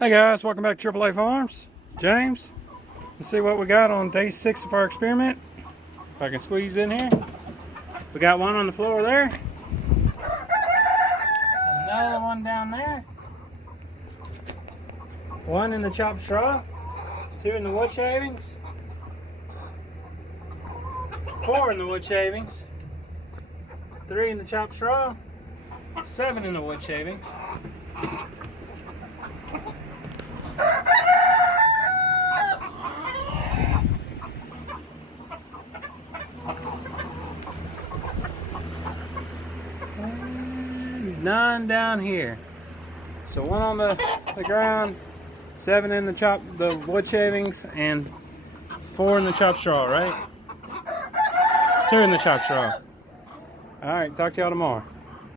Hey guys, welcome back to AAA Farms. James, let's see what we got on day 6 of our experiment. If I can squeeze in here. We got one on the floor there. Another one down there. One in the chopped straw. 2 in the wood shavings. 4 in the wood shavings. 3 in the chopped straw. 7 in the wood shavings. None down here. So 1 on the ground, 7 in the wood shavings, and 4 in the chopped straw, right? 2 in the chopped straw. Alright, talk to y'all tomorrow.